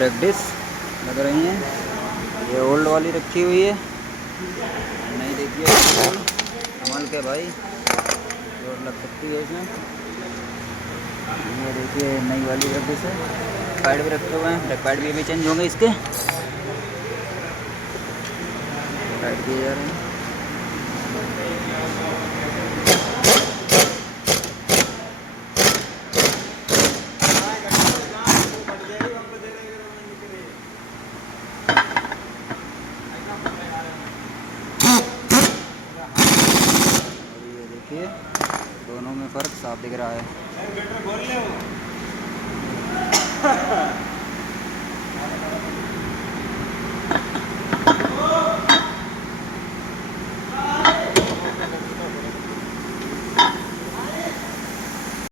Break dish लग रही हैं। ये ओल्ड वाली रखी हुई है, नहीं देखिए संभाल के भाई, चोट लग सकती है इसमें। ये देखिए नई वाली ब्रेक डिश है, पैड भी रखे हुए हैं, ब्रेक पैड भी चेंज होंगे इसके, पैड किए जा रहे हैं। ये देखिए दोनों में फ़र्क साफ दिख रहा है।